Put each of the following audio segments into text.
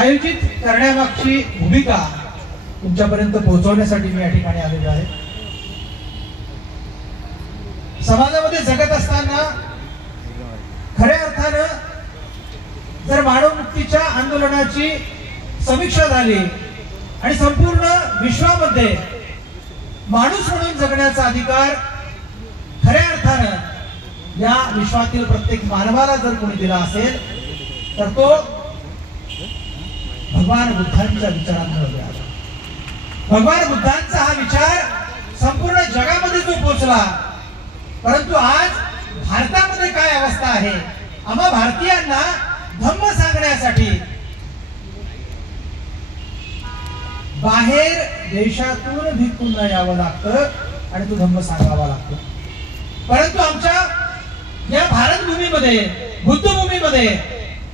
आयोजित करण्यामागची भूमिका तुमच्यापर्यंत पोहोचवण्यासाठी मी या ठिकाणी आलेलो आहे। समाजामध्ये जगत असताना खऱ्या अर्थानं जर मानव मुक्तीच्या आंदोलनाची समीक्षा झाली आणि संपूर्ण विश्वामध्ये माणूस म्हणून जगण्याचा अधिकार खऱ्या अर्थानं या विश्वातील प्रत्येक मानवाला जर कोणी दिला असेल तर तो भगवान बुद्धांच्या विचारांमुळे मिळाला। भगवान बुद्धांचा हा विचार संपूर्ण जगामध्ये जो पोहोचला, परंतु आज भारतामध्ये काय अवस्था आहे, आम्हा भारतीयांना धम्म सांगण्यासाठी बाहेर देशातून भिकून यावं लागतं आणि तो धम्म सांगावा लागतो। परंतु आमच्या या भारत भूमीमध्ये, बुद्ध भूमीमध्ये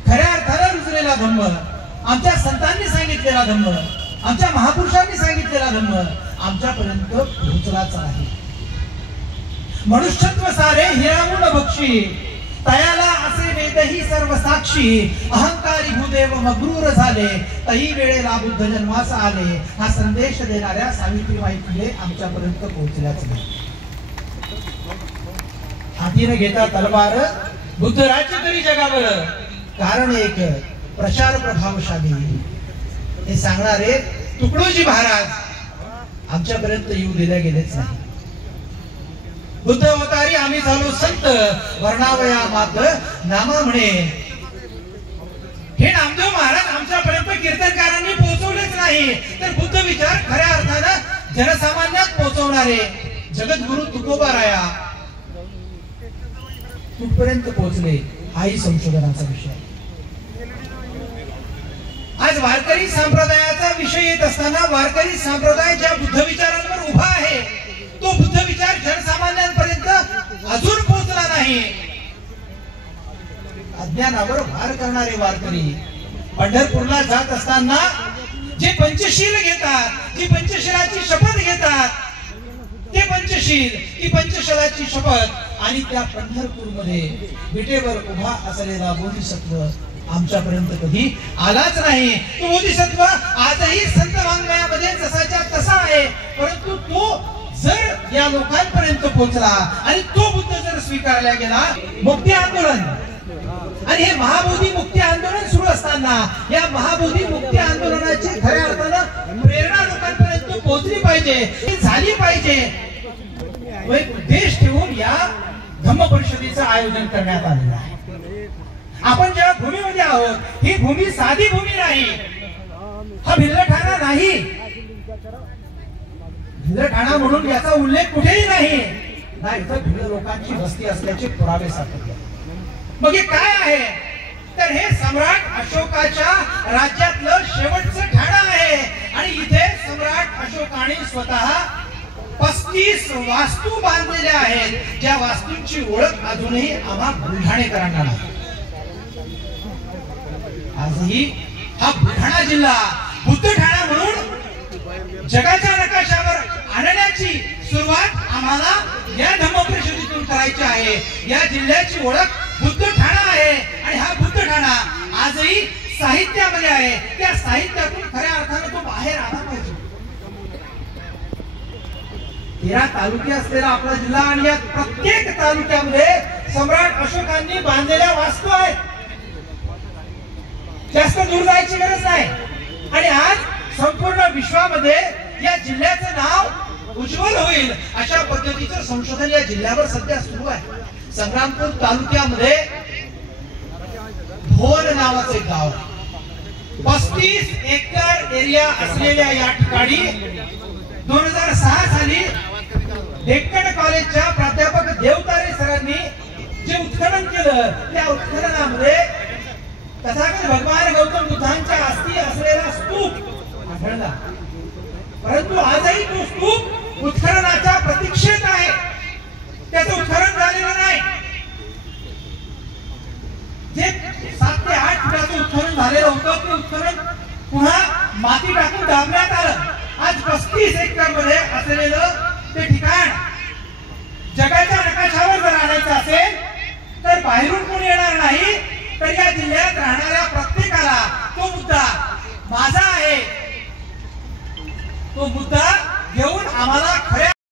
खऱ्या अर्थाने रुजलेला धम्म, आमच्या संतांनी सांगितलेला धम्म, आमच्या महापुरुषांनी सांगितलेला धम्म आमच्यापर्यंत पोहोचलाच नाही। मनुष्यत्व सारे हिरावून बक्षी, तयाला असे वेदही सर्व साक्षी, अहंकारी भूदेव मग्रूर झाले, तही वेळेला बुद्ध जन्मास आले, हा संदेश देणाऱ्या सावित्रीबाई फुले आमच्यापर्यंत पोहोचल्याच नाही। हातीने घेता तलवार, बुद्ध राज्य करी जगावर, कारण एक प्रचार प्रभावशाली, हे सांगणारे तुकडोजी महाराज आमच्यापर्यंत येऊ दिले गेलेच नाही। बुद्ध अवतारी आम्ही झालो संत, वर्णावया मात नामा म्हणे, हे नामदेव महाराज आमच्यापर्यंत कीर्तनकारांनी पोहोचवलेच नाही, तर बुद्ध विचार खऱ्या अर्थानं जनसामान्यात पोहोचवणारे जगद्गुरु तुकोबाराया कुठपर्यंत पोहोचले हाही संशोधनाचा विषय। आज वारकरी संप्रदायाचा विषय येत असताना वारकरी संप्रदाय ज्या बुद्ध विचारांवर उभा आहे, तो बुद्ध विचार जनसामान्यांपर्यंत अजून पोहोचला नाही। अज्ञानावर वार करणारे वारकरी पंढरपूरला जात असताना जे पंचशील घेतात, जी पंचशिलाची शपथ घेतात, ते पंचशील, ती पंचशिलाची शपथ आणि त्या पंढरपूरमध्ये विटेवर उभा असलेला बोधिसत्व आमच्यापर्यंत कधी आलाच नाही। तो बोधिसत्व आजही संत वाङ्मयामध्ये जसाच्या तसा आहे, परंतु तो जर या लोकांपर्यंत पोहोचला आणि तो बुद्ध जर स्वीकारला गेला, मुक्ती आंदोलन आणि हे महाबोधी मुक्ती आंदोलन सुरू असताना या महाबोधी मुक्ती आंदोलनाची खऱ्या अर्थानं प्रेरणा लोकांपर्यंत पोहोचली पाहिजे, झाली पाहिजे, एक उद्देश ठेवून या धम्म परिषदेचं आयोजन करण्यात आलेलं आहे। आपण ज्या भूमीमध्ये आहोत, ही भूमी साधी भूमी नाही, हा भिल्लठाणा नाही, भिल्लठाणा म्हणून याचा उल्लेख कुठेही नाही, इथं भिल्ल लोकांची वस्ती असल्याचे पुरावे सापडले। मग हे काय आहे, तर हे सम्राट अशोकाच्या राज्यातलं शेवटचं ठाणं आहे आणि इथे सम्राट अशोकाने स्वतः 35 वास्तू बांधलेल्या आहेत, ज्या वास्तूंची ओळख अजूनही आम्हा बुलढाणेकरांना नाही। आजही हा बुलढाणा जिल्हा बुद्धठाणा म्हणून जगाच्या नकाशावर आणण्याची सुरुवात आम्हाला या धम्म परिषदेतून करायची आहे। या जिल्ह्याची ओळख बुद्धठाणा आहे आणि हा बुद्धठाणा आजही साहित्यामध्ये आहे, त्या साहित्यातून खऱ्या अर्थानं तो बाहेर आला पाहिजे। 13 तालुके असलेला आपला जिल्हा आणि या प्रत्येक तालुक्यामध्ये सम्राट अशोकांनी बांधलेल्या वास्तू आहेत, जास्त दूर जायची गरज नाही। आणि आज संपूर्ण विश्वामध्ये या जिल्ह्याचं नाव उज्ज्वल होईल अशा पद्धतीचं संशोधन या जिल्ह्यावर सध्या सुरू आहे। संग्रामपूर तालुक्यामध्ये भोर नावाचं एक गाव आहे, 35 एकर एरिया असलेल्या या ठिकाणी 2006 साली डेक्कन कॉलेजच्या प्राध्यापक देवतारे सरांनी जे उत्खनन केलं, त्या उत्खननामध्ये तथागत भगवान गौतम बुद्धांच्या अस्थी असलेला स्तूप आढळला, परंतु आजही तो स्तूप उत्खननाच्या प्रतीक्षेत आहे, त्याचं उत्खनन झालेलं नाही। जे 7 ते 8 फुटाचं उत्खनन झालेलं होतं, ते उत्खनन पुन्हा माती टाकून दाबण्यात आलं। आज 35 एकर मध्ये असलेलं ते ठिकाण जगाच्या नकाशावर जर आणायचं असेल तर बाहेरून कोणी येणार नाही, तर या जिल्ह्यात राहणाऱ्या प्रत्येकाला तो मुद्दा माझा आहे तो मुद्दा घेऊन आम्हाला खऱ्या